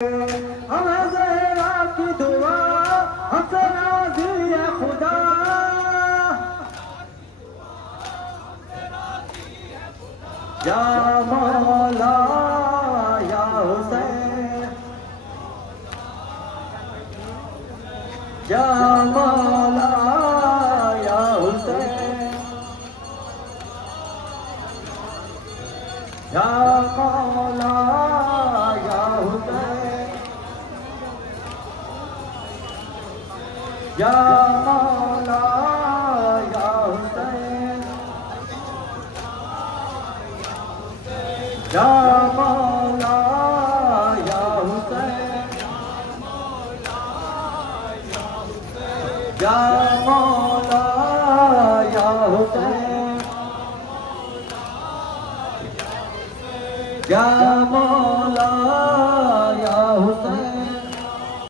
हमें ज़हरा की दुआ हमसे राज़ी है खुदा। या मौला या हुसैन, या मौला या हुसैन, या मौला या हुसैन, या मौला या हुसैन, या मौला या हुसैन, या